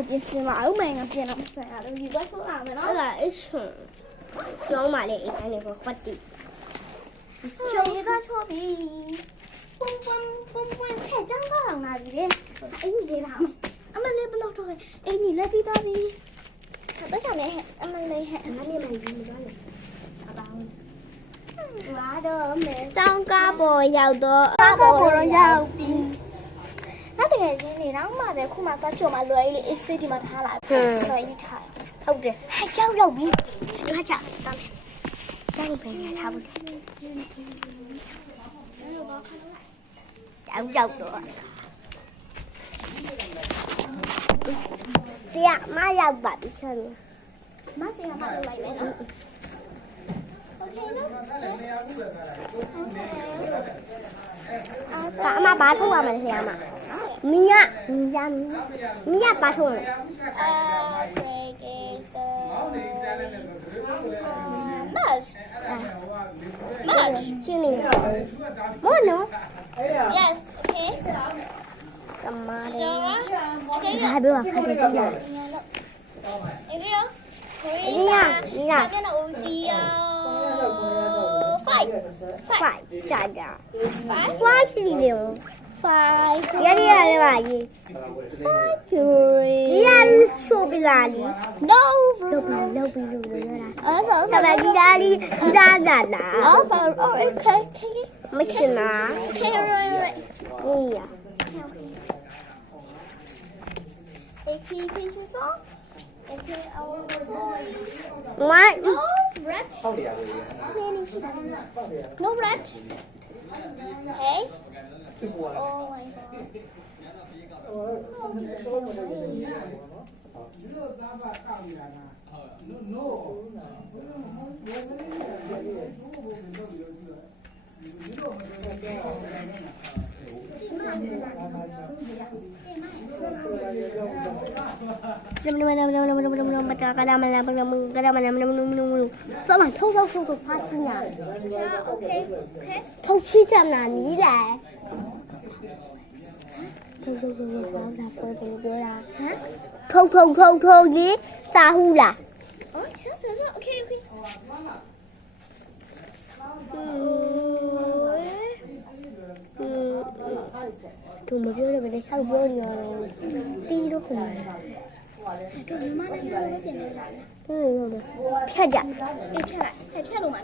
ချိုပြင်စင်ပါဦးမယ်ငါပြင်တော့မဆန်ရလို့ဒီဘက်ဆိုလာမယ်နော် အဲ့ဒါအရှင်ကျောင်းပါလေအိမ်ကနေကိုပတ်တိ ချိုရတော့ချိုပြီးပွန်းထဲចောင်းတော့လာပြီလေအင်းကြီးလာအမလေးဘလို့တော့အင်းကြီးလက်ပြီးသွားပြီတော့ကြောင့်လေအမလေးဟဲ့အမလေးမှကြီးမသွားနဲ့အပေါင်းငါတော့မယ်ចောင်းကားပေါ်ရောက်တော့ကားပေါ်တော့ရောက်ပြီတကယ်ချင်းနေတော့မှပဲခုမှသွားချိုမှလွယ်လေးအစ်စစ်ဒီမှာထားလာပြီလွယ်လေးထားဟုတ်တယ်ဟဲ့ကြောက်ရောက်ပြီငါချတောင်းမယ်တောင်းပဲထားဘူးရောက်တော့ဆရာမရောက်ပါပြီခင်ဗျမဆရာမလောက်လိုက်မယ်နော်โอเคနော်အမဘာထုတ်ရမလဲဆရာမမီးရဘာထုတ်ရလဲMuch. Chili. More no? Yes. Okay. Come on. Okay. Hai đứa à? Hai đứa à? Em biết không? Đi nha. Sao nó uống gì? Phải. Chả đã. Quá xinh nhiều. Phải. Đi là gì? Factory. Đi ăn show bị là đi. No. Lâu bị sao lại đi ra nà. Okay. Mấy chuyện nà. Okay, right. Đi à. What? No bread. No bread. Hey. Oh my Thôi chi xem là ní lại. Thôi đi sao hu là okay. Tụi mình đưa về đây sao vô nhờ đi đâu cùng tụi mình mang đi đâu cái tiền này rồi. Phê dạ. Phê lại. Phê luôn mà.